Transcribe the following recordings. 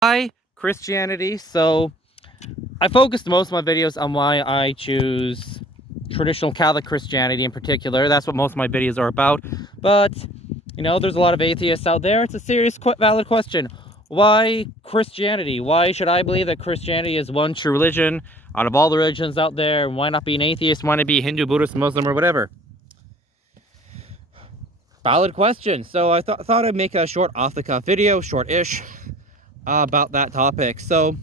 Why Christianity? So I focused most of my videos on why I choose traditional Catholic Christianity in particular. That's what most of my videos are about. But, you know, there's a lot of atheists out there. It's a serious, valid question. Why Christianity? Why should I believe that Christianity is one true religion out of all the religions out there? Why not be an atheist? Why not be Hindu, Buddhist, Muslim, or whatever? Valid question. So I thought I'd make a short off-the-cuff video, short-ish, about that topic. So,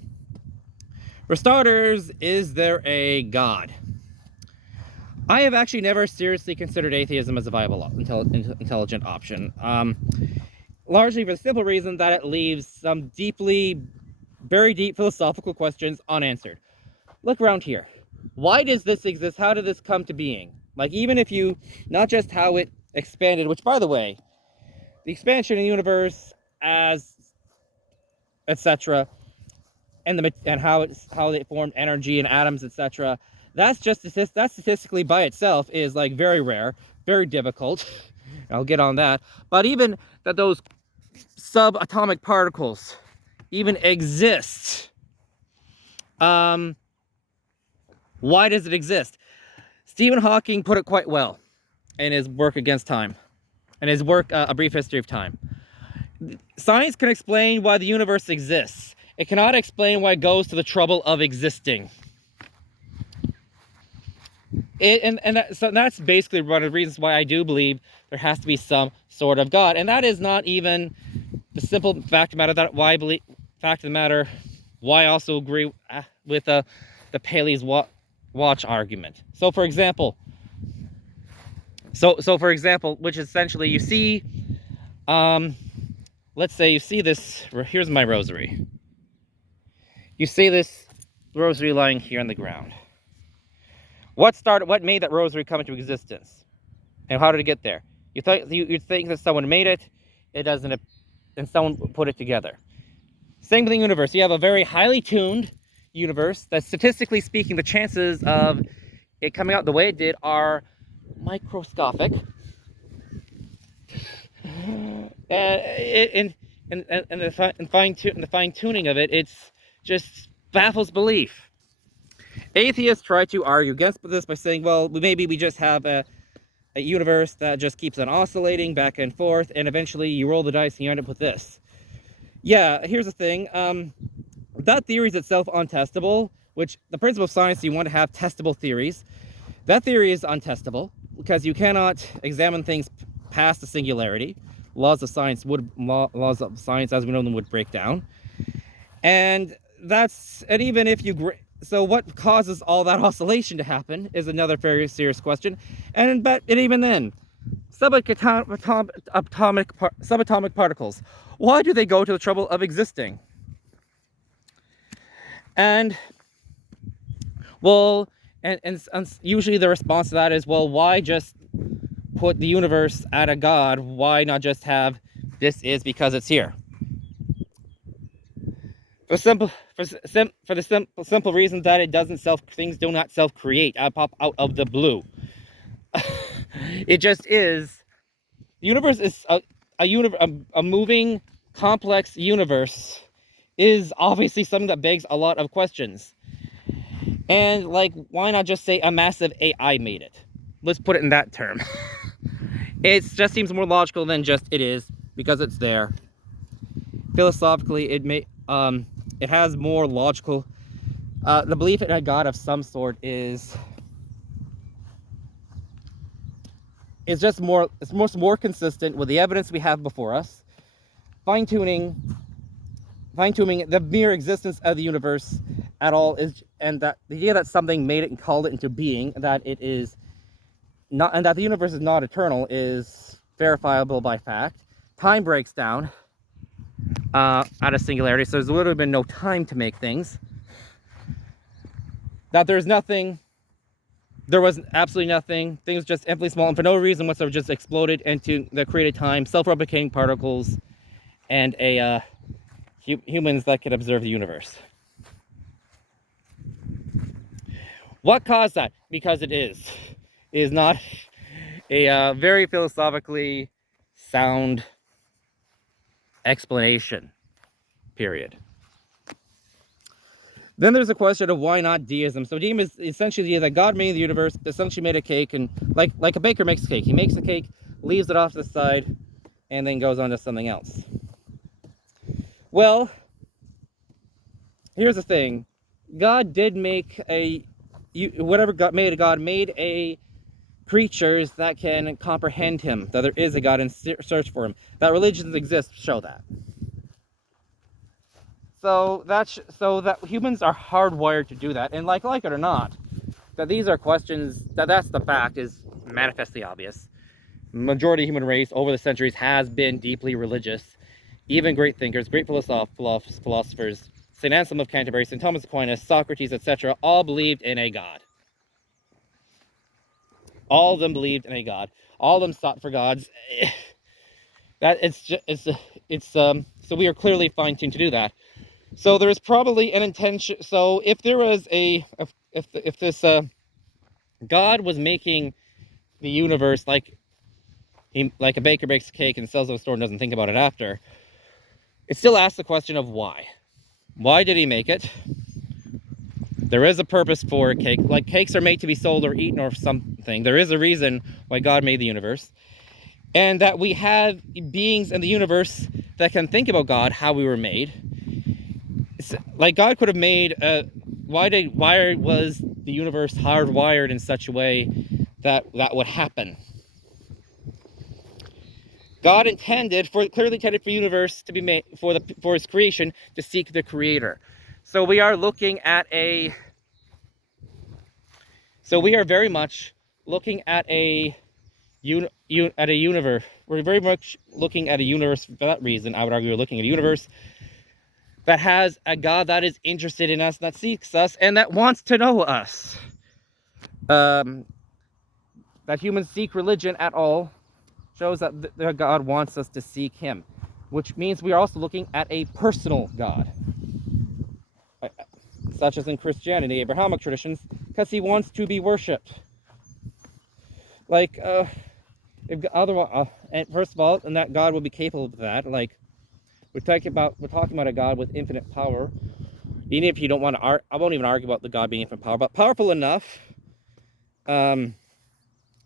for starters, is there a God? I have actually never seriously considered atheism as a viable, intelligent option. Largely for the simple reason that it leaves some very deep philosophical questions unanswered. Look around here. Why does this exist? How did this come to being? Like, even if you, not just how it expanded, which, by the way, the expansion in the universe as etc., and how they formed energy and atoms, etc. That's statistically by itself is like very rare, very difficult. I'll get on that. But even that those subatomic particles even exist, why does it exist? Stephen Hawking put it quite well in his work Against Time, and his work A Brief History of Time. Science can explain why the universe exists. It cannot explain why it goes to the trouble of existing. So that's basically one of the reasons why I do believe there has to be some sort of God. And that is not even the simple fact of the matter that why I believe. Fact of the matter, why I also agree with the Paley's watch argument. So for example, which essentially you see, let's say you see this. Here's my rosary. You see this rosary lying here on the ground. What made that rosary come into existence? And how did it get there? You'd think that someone made it, it doesn't, and someone put it together. Same with the universe. You have a very highly tuned universe that, statistically speaking, the chances of it coming out the way it did are microscopic. And the fine tuning of it, it's just baffles belief. Atheists try to argue against this by saying, well, maybe we just have a universe that just keeps on oscillating back and forth, and eventually you roll the dice and you end up with this. Yeah, here's the thing. That theory is itself untestable, which the principle of science, you want to have testable theories. That theory is untestable because you cannot examine things past the singularity. Laws of science as we know them would break down. And even if you, so what causes all that oscillation to happen is another very serious question. And even then, subatomic particles, why do they go to the trouble of existing? And well, and usually the response to that is, well, why just put the universe at a God? Why not just have this is because it's here? For the simple reason that it doesn't things do not self-create, pop out of the blue. It just is. The universe is a moving, complex universe. Is obviously something that begs a lot of questions. And like, why not just say a massive AI made it? Let's put it in that term. It just seems more logical than just it is, because it's there. Philosophically, it has more logical. The belief in a God of some sort is just more. It's more consistent with the evidence we have before us. Fine-tuning the mere existence of the universe at all and that the idea that something made it and called it into being, that it is not, and that the universe is not eternal, is verifiable by fact. Time breaks down at a singularity, so there's literally been no time to make things. That there was absolutely nothing. Things just infinitely small and for no reason whatsoever just exploded into the created time, self-replicating particles, and humans that could observe the universe. What caused that? Because it is not a very philosophically sound explanation, period. Then there's a question of why not deism. So deism is essentially the idea that God made the universe, essentially made a cake, and like a baker makes a cake. He makes a cake, leaves it off to the side, and then goes on to something else. Well, here's the thing. God did make whatever God made a creatures that can comprehend him, that there is a God and search for him. That religions exist show that. So that humans are hardwired to do that, and like it or not, that these are questions, that's the fact, is manifestly obvious. Majority of the human race over the centuries has been deeply religious. Even great thinkers, great philosophers, St. Anselm of Canterbury, St. Thomas Aquinas, Socrates, etc., all believed in a God. All of them believed in a God. All of them sought for gods. So we are clearly fine-tuned to do that. So there is probably an intention. So if there was if this God was making the universe like a baker bakes a cake and sells it at a store and doesn't think about it after, it still asks the question of why. Why did he make it? There is a purpose for a cake. Like cakes are made to be sold or eaten or something. There is a reason why God made the universe. And that we have beings in the universe that can think about God, how we were made. Like God could have made why was the universe hardwired in such a way that would happen? God clearly intended for the universe to be made, for his creation to seek the creator. So we are looking at very much looking at a universe. We're very much looking at a universe for that reason. I would argue we're looking at a universe that has a God that is interested in us, that seeks us, and that wants to know us. That humans seek religion at all shows that God wants us to seek him, which means we are also looking at a personal God, such as in Christianity, Abrahamic traditions, because he wants to be worshipped. Like, and first of all, and that God will be capable of that. Like, we're talking about a God with infinite power. Even if you don't want to, I won't even argue about the God being infinite power, but powerful enough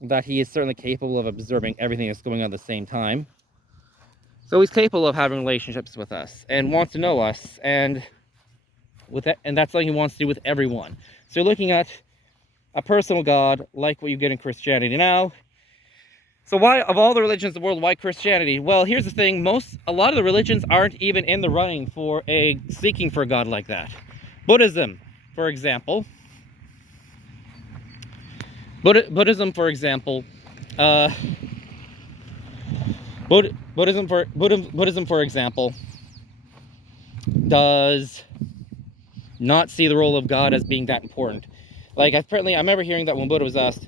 that he is certainly capable of observing everything that's going on at the same time. So he's capable of having relationships with us and wants to know us, and that's something he wants to do with everyone. So you're looking at a personal God like what you get in Christianity now. So why, of all the religions in the world, why Christianity? Well, here's the thing. A lot of the religions aren't even in the running for seeking for a God like that. Buddhism, for example. Buddhism, for example, does not see the role of God as being that important. Like, I remember hearing that when Buddha was asked,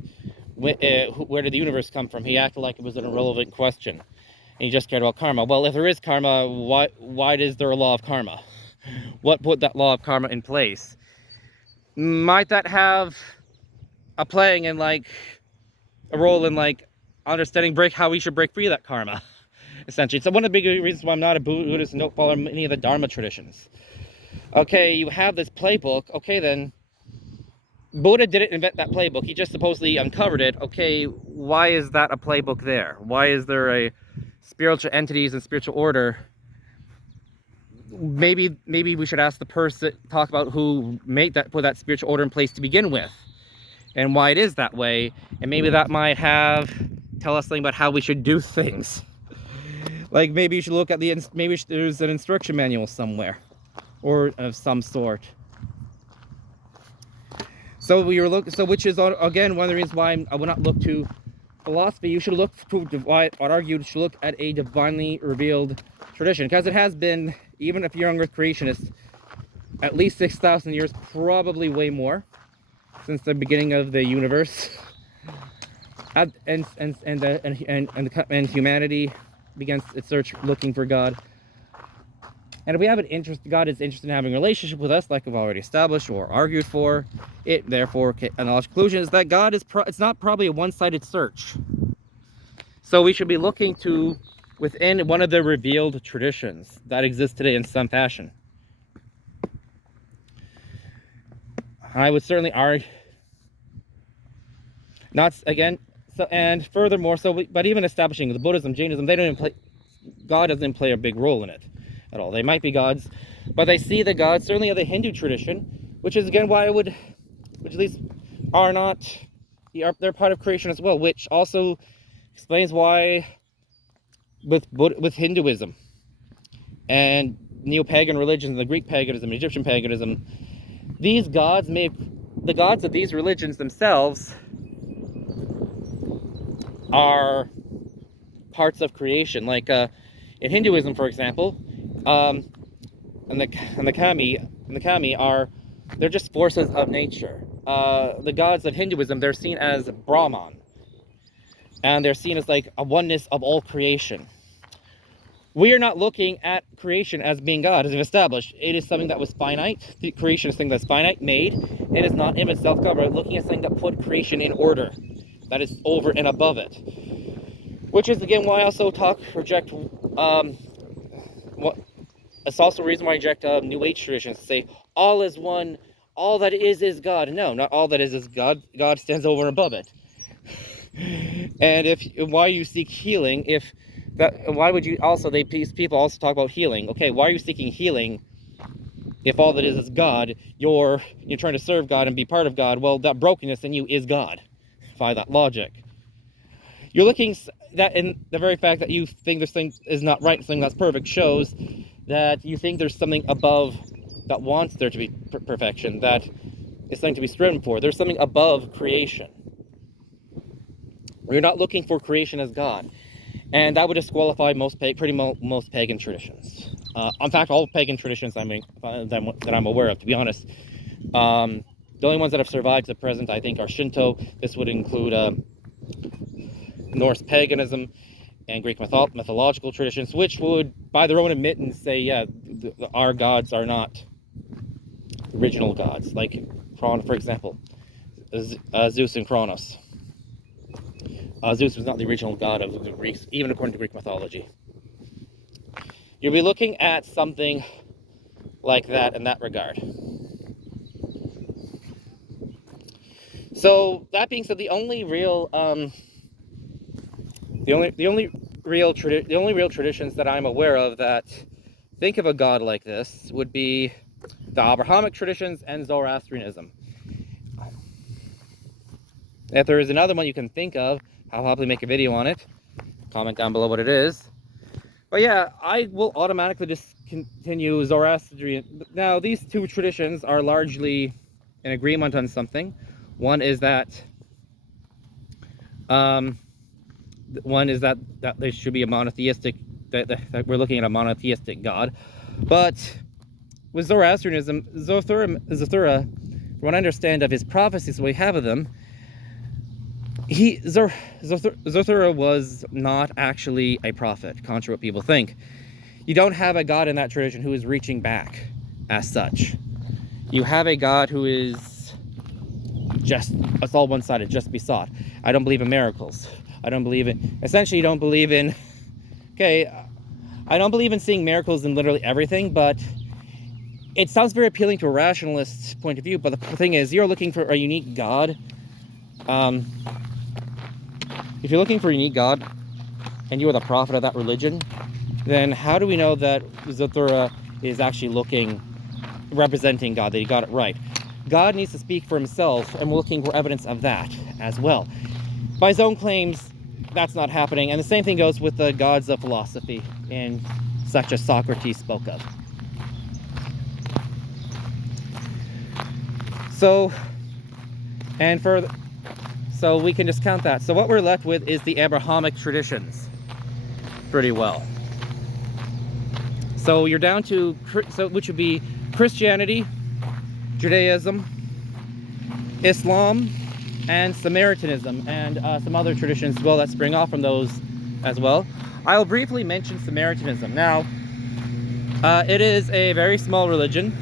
where did the universe come from? He acted like it was an irrelevant question, and he just cared about karma. Well, if there is karma, why is there a law of karma? What put that law of karma in place? Might that have a role in understanding how we should break free of that karma, essentially? So one of the big reasons why I'm not a Buddhist and don't follow any of the Dharma traditions. Okay, you have this playbook. Okay, then Buddha didn't invent that playbook. He just supposedly uncovered it. Okay, why is that a playbook there? Why is there a spiritual entities and spiritual order? Maybe we should ask the person, talk about who put that spiritual order in place to begin with, and why it is that way, and maybe that might tell us something about how we should do things. Like maybe you should look at there's an instruction manual somewhere, or of some sort. So which is again one of the reasons why I would not look to philosophy. You should look to look at a divinely revealed tradition, because it has been, even if you're younger creationists, at least 6,000 years, probably way more, since the beginning of the universe, and humanity began its search looking for God. And if we have an interest, God is interested in having a relationship with us, like we've already established or argued for. It therefore, a knowledge conclusion is that God is it's not probably a one-sided search. So we should be looking to within one of the revealed traditions that exist today in some fashion. I would certainly argue, not again. So, and furthermore, but even establishing the Buddhism, Jainism, they don't even play. God doesn't play a big role in it at all. They might be gods, but they see the gods certainly of the Hindu tradition, which is again why I would, which at least are not, they're part of creation as well, which also explains why with Hinduism and neo-pagan religions, the Greek paganism, Egyptian paganism, these gods the gods of these religions themselves are parts of creation. Like in Hinduism, for example, and the kami are, they're just forces of nature. The gods of Hinduism, they're seen as Brahman, and they're seen as like a oneness of all creation. We are not looking at creation as being God, as we've established. It is something that was finite. The creation is something that's finite, made. It is not in itself God. We're looking at something that put creation in order, that is over and above it. Which is again why I also reject it's also a reason why I reject New Age traditions to say all is one, all that is God. No, not all that is God. God stands over and above it. And why you seek healing, why would you also, people also talk about healing. Okay, why are you seeking healing if all that is God? You're trying to serve God and be part of God. Well, that brokenness in you is God, by that logic. You're looking that in the very fact that you think this thing is not right, something that's perfect, shows that you think there's something above that wants there to be perfection, that is something to be striven for. There's something above creation. We're not looking for creation as God. And that would disqualify most pagan traditions. In fact, all pagan traditions that I'm aware of, to be honest. The only ones that have survived to the present, I think, are Shinto. This would include Norse paganism and Greek mythological traditions, which would, by their own admittance, say, yeah, our gods are not original gods. Like, for example, Zeus and Kronos. Zeus was not the original god of the Greeks, even according to Greek mythology. You'll be looking at something like that in that regard. So that being said, the only real traditions that I'm aware of that think of a god like this would be the Abrahamic traditions and Zoroastrianism. If there is another one you can think of, I'll probably make a video on it. Comment down below what it is. But yeah, I will automatically discontinue Zoroastrian. Now, these two traditions are largely in agreement on something. One is that they should be a monotheistic, that we're looking at a monotheistic God. But with Zoroastrianism, Zarathustra, from what I understand of his prophecies, what we have of them, Zarathustra was not actually a prophet, contrary to what people think. You don't have a God in that tradition who is reaching back as such. You have a God who is it's all one-sided, just be sought. I don't believe in miracles. I don't believe in, essentially you don't believe in, I don't believe in seeing miracles in literally everything, but it sounds very appealing to a rationalist point of view, but the thing is, you're looking for a unique God. If you're looking for a unique God, and you are the prophet of that religion, then how do we know that Zarathustra is actually representing God, that he got it right? God needs to speak for himself, and we're looking for evidence of that as well. By his own claims, that's not happening, and the same thing goes with the gods of philosophy, such as Socrates spoke of. So we can discount that. So what we're left with is the Abrahamic traditions pretty well. So you're down to, which would be Christianity, Judaism, Islam, and Samaritanism, and some other traditions as well that spring off from those as well. I'll briefly mention Samaritanism. Now, it is a very small religion,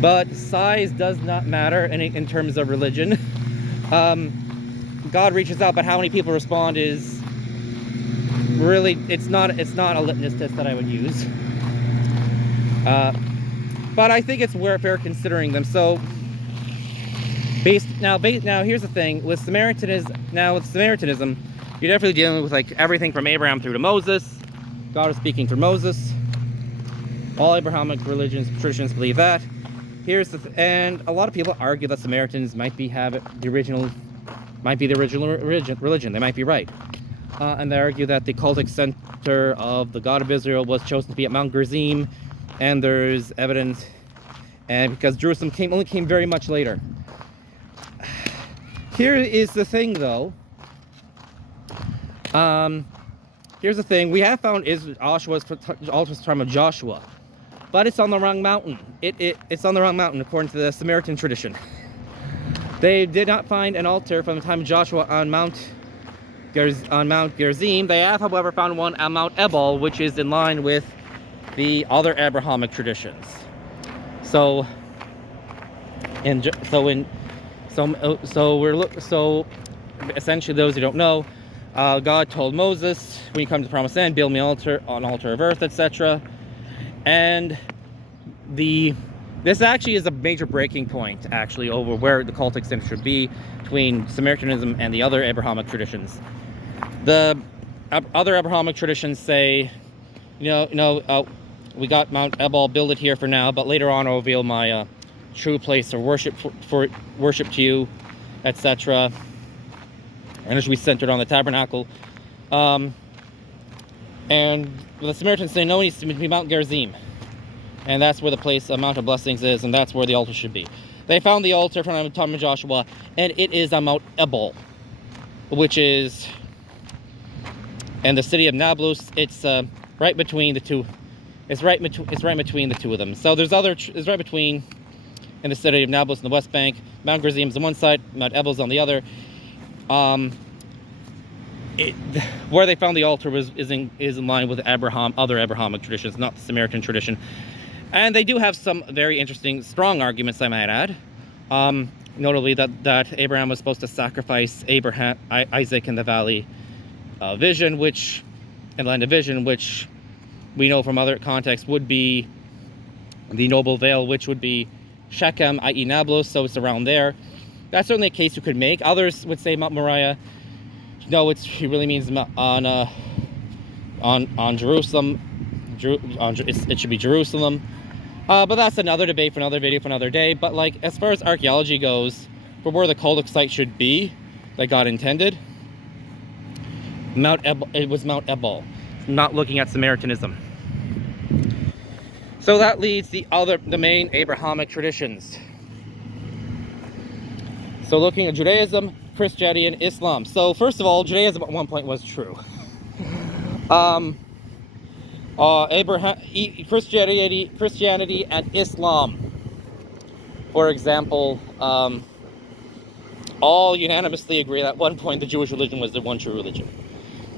but size does not matter in terms of religion. God reaches out, but how many people respond is really, it's not a litmus test that I would use. But I think it's fair considering them. So Now, here's the thing with Samaritanism. You're definitely dealing with like everything from Abraham through to Moses. God is speaking through Moses. All Abrahamic religions, traditions believe that. And a lot of people argue that Samaritans might be the original religion. They might be right. And they argue that the cultic center of the God of Israel was chosen to be at Mount Gerizim, and there's evidence, and because Jerusalem only came very much later. Here is the thing, though. Here's the thing. We have found Joshua's altar's time of Joshua, but it's on the wrong mountain. It's on the wrong mountain according to the Samaritan tradition. They did not find an altar from the time of Joshua on Mount Gerizim. They have, however, found one on Mount Ebal, which is in line with the other Abrahamic traditions. So essentially, those who don't know, God told Moses, when you come to the promised land, build me an altar of earth, etc. And this actually is a major breaking point, actually, over where the cultic center should be between Samaritanism and the other Abrahamic traditions. The other Abrahamic traditions say, we got Mount Ebal, build it here for now, but later on I'll reveal my true place of worship for worship to you, etc. And it should be centered on the tabernacle. And the Samaritans say, no, it needs to be Mount Gerizim. And that's where the place of Mount of Blessings is, and that's where the altar should be. They found the altar from the time of Joshua, and it is on Mount Ebal, which is in the city of Nablus. It's right between the two. It's right between the two of them. So it's right between, in the city of Nablus on the west bank. Mount Gerizim is on one side, Mount Ebal is on the other. Where they found the altar is in line with other Abrahamic traditions, not the Samaritan tradition. And they do have some very interesting, strong arguments, I might add. Notably that Abraham was supposed to sacrifice Isaac in the valley Vision, and land of Vision, which we know from other contexts would be the Noble Vale, which would be Shechem, i.e. Nablus, so it's around there. That's certainly a case you could make. Others would say Mount Moriah. No, it really means on Jerusalem. It should be Jerusalem. But that's another debate for another video for another day. But like, as far as archaeology goes, for where the cultic site should be, that God intended, it was Mount Ebal. Not looking at Samaritanism. So that leads the main Abrahamic traditions. So looking at Judaism, Christianity, and Islam. So first of all, Judaism at one point was true. Christianity and Islam, for example, all unanimously agree that at one point the Jewish religion was the one true religion.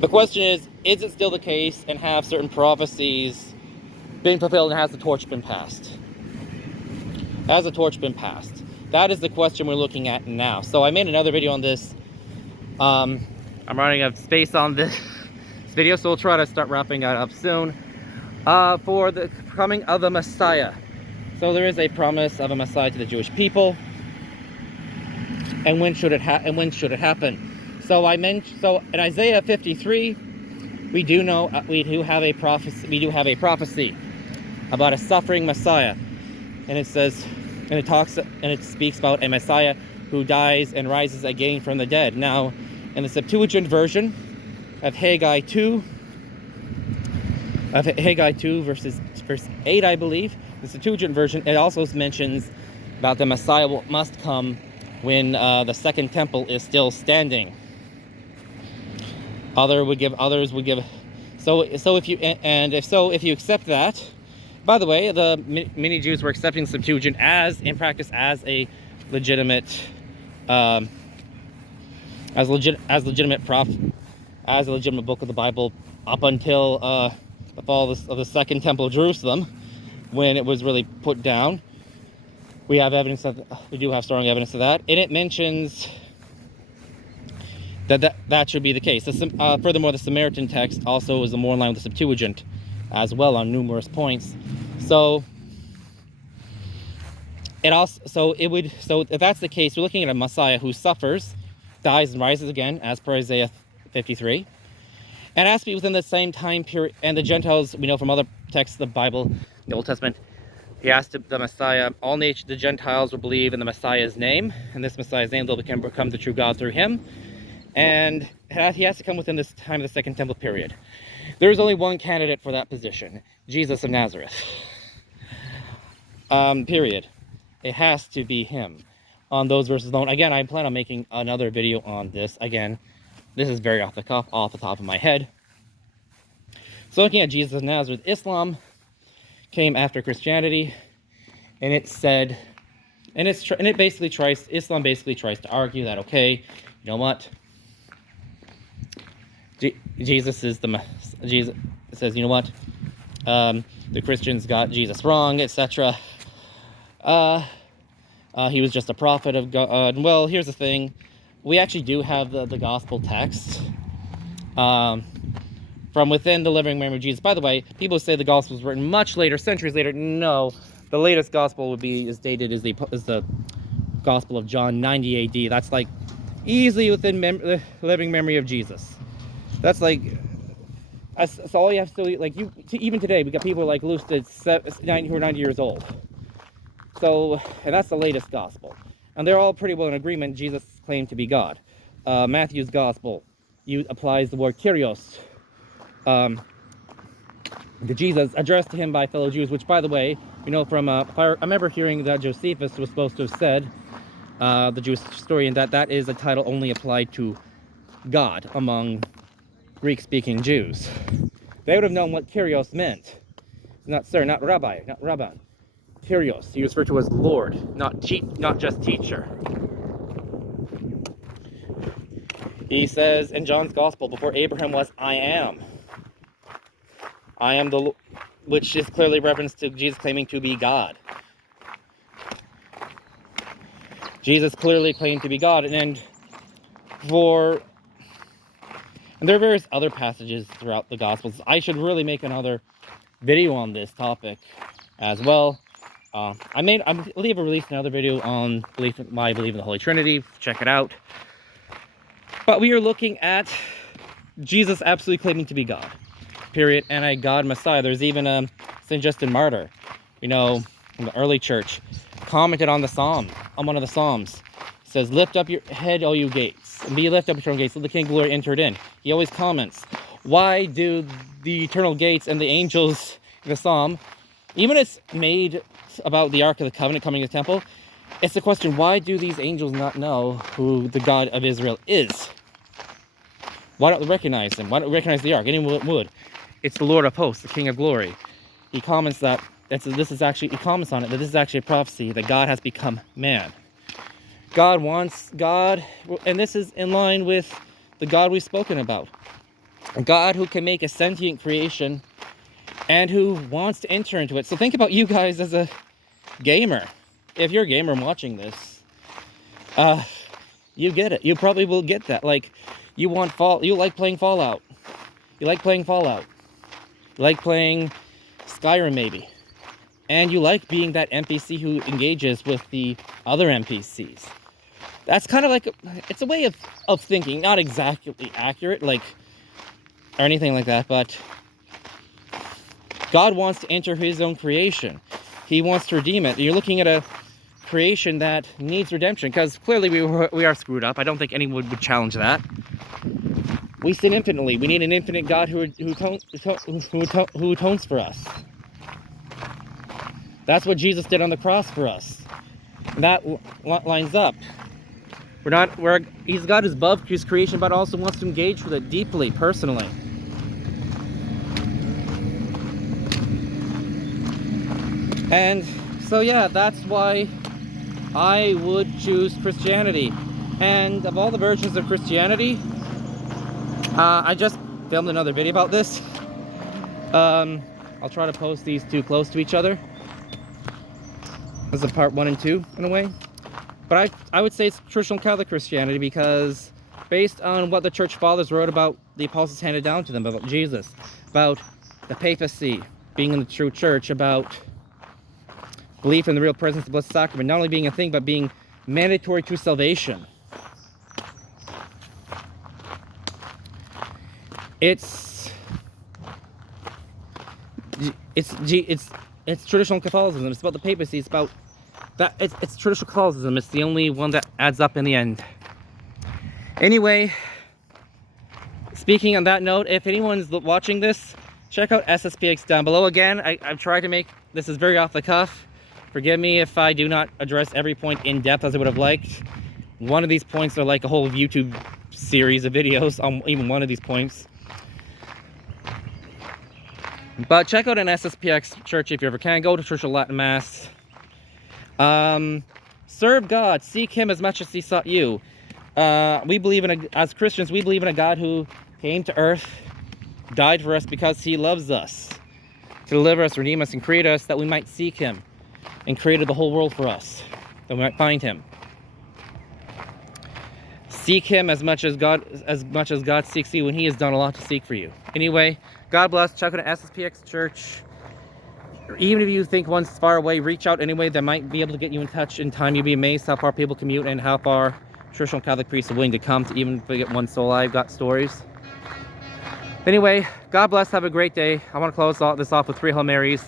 The question is it still the case, and have certain prophecies been fulfilled, and has the torch been passed? Has the torch been passed? That is the question we're looking at now. So I made another video on this. I'm running out of space on this video, so we'll try to start wrapping it up soon. For the coming of the Messiah. So there is a promise of a Messiah to the Jewish people. And when should it happen? So in Isaiah 53, we do have a prophecy about a suffering Messiah. And it says, and it speaks about a Messiah who dies and rises again from the dead. Now, in the Septuagint version of Haggai 2 verse 8, I believe, the Septuagint version, it also mentions about the Messiah must come when the second temple is still standing. Others would give. So if you accept that, by the way, the many Jews were accepting the Septuagint in practice as a legitimate book of the Bible up until the fall of the Second Temple of Jerusalem, when it was really put down. We do have strong evidence of that, and it mentions that should be the case. Furthermore, the Samaritan text also is more in line with the Septuagint as well on numerous points. So It also, so if that's the case, we're looking at a Messiah who suffers, dies, and rises again, as per Isaiah 53. And it has to be within the same time period. And the Gentiles, we know from other texts of the Bible, the Old Testament, he asked the Messiah, all nations, the Gentiles will believe in the Messiah's name. And this Messiah's name, they'll become the true God through him. And he has to come within this time of the Second Temple period. There's only one candidate for that position, Jesus of Nazareth. Period. It has to be him on those verses alone. Again, I plan on making another video on this. Again, this is very off the top of my head. So looking at Jesus of Nazareth, Islam came after Christianity, and it said, Islam basically tries to argue that, okay, you know what? Jesus is Jesus says, you know what? The Christians got Jesus wrong, etc. He was just a prophet of God. Well, here's the thing. We actually do have the gospel text from within the living memory of Jesus. By the way, people say the gospel was written much later, centuries later. No, the latest gospel is dated as the Gospel of John, 90 AD. That's like easily within the living memory of Jesus. That's like, that's all you have to do. Like, even today, we got people like Lucid who are 90 years old. So, and that's the latest gospel. And they're all pretty well in agreement. Jesus claimed to be God. Matthew's gospel applies the word Kyrios to Jesus, addressed to him by fellow Jews, which, by the way, you know, from I remember hearing that Josephus was supposed to have said, the Jewish historian, that is a title only applied to God among Greek-speaking Jews. They would have known what Kyrios meant. Not rabbi, not Rabban. Kyrios, he was referred to as Lord, not just teacher. He says in John's Gospel, before Abraham was, I am. I am which is clearly reference to Jesus claiming to be God. Jesus clearly claimed to be God, and there are various other passages throughout the Gospels. I should really make another video on this topic as well. I believe I released another video on my belief in the Holy Trinity. Check it out. But we are looking at Jesus absolutely claiming to be God, period, and a God Messiah. There's even St. Justin Martyr, you know, in the early church, commented on one of the Psalms. It says, lift up your head, all you gates, and be lift up eternal gates, so the King of Glory entered in. He always comments, why do the eternal gates and the angels in the Psalm, even it's made about the Ark of the Covenant coming to the temple, it's the question, why do these angels not know who the God of Israel is? Why don't they recognize him? Why don't they recognize the Ark? Anyone would. It's the Lord of hosts, the King of glory. He comments that, he comments on it, that this is actually a prophecy, that God has become man. God, and this is in line with the God we've spoken about. A God who can make a sentient creation and who wants to enter into it. So think about you guys as a gamer. If you're a gamer watching this, you get it. You probably will get that. Like, you like playing Fallout. You like playing Fallout. You like playing Skyrim, maybe. And you like being that NPC who engages with the other NPCs. That's kind of like, it's a way of thinking, not exactly accurate, like, or anything like that, but God wants to enter his own creation. He wants to redeem it. You're looking at a creation that needs redemption, because clearly we are screwed up. I don't think anyone would challenge that. We sin infinitely. We need an infinite God who atones for us. That's what Jesus did on the cross for us. And that lines up. He's God is above his creation, but also wants to engage with it deeply, personally. And so yeah, that's why I would choose Christianity. And of all the versions of Christianity, I just filmed another video about this. I'll try to post these two close to each other. This is part 1 and 2 in a way. But I would say it's traditional Catholic Christianity, because based on what the Church Fathers wrote about the apostles handed down to them, about Jesus, about the papacy being in the true church, about belief in the real presence of the Blessed Sacrament not only being a thing, but being mandatory to salvation. It's traditional Catholicism. It's about the papacy. It's about that. It's traditional Catholicism. It's the only one that adds up in the end. Anyway, speaking on that note, if anyone's watching this, check out SSPX down below. Again, I've tried to make this is very off the cuff. Forgive me if I do not address every point in depth as I would have liked. One of these points are like a whole YouTube series of videos on even one of these points. But check out an SSPX church if you ever can. Go to Church of Latin Mass. Serve God. Seek Him as much as He sought you. We believe as Christians, we believe in a God who came to earth, died for us because He loves us, to deliver us, redeem us, and create us that we might seek Him, and created the whole world for us, that we might find Him. Seek Him as much as God seeks you, and He has done a lot to seek for you. Anyway, God bless. Check out an SSPX church. Even if you think one's far away, reach out anyway. They might be able to get you in touch in time. You'll be amazed how far people commute and how far traditional Catholic priests are willing to come to even get one soul. I've got stories. Anyway, God bless. Have a great day. I want to close this off with 3 Hail Marys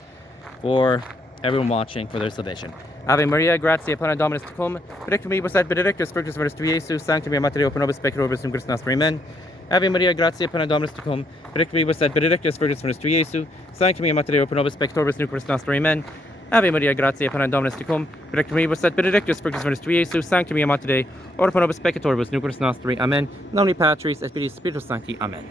for everyone watching for their salvation. Ave Maria, gratia plena Dominus tecum, benedictum vos et benedictus fructus ventris tui, Iesus, sancta Maria Mater Dei, pro nobis peccatoribus nunc Christus nostri. Amen. Ave Maria, gratia plena Dominus tecum, benedictum vos et benedictus fructus ventris tui, Iesus, sancta Maria Mater Dei, pro nobis peccatoribus nunc Christus nostri. Amen. Ave Maria, gratia plena Dominus tecum, benedictum vos et benedictus fructus ventris tui, Iesus, sancta Maria Mater Dei, pro nobis peccatoribus nunc Christus nostri. Amen. Nomine Patris et Filii Spiritus Sancti. Amen.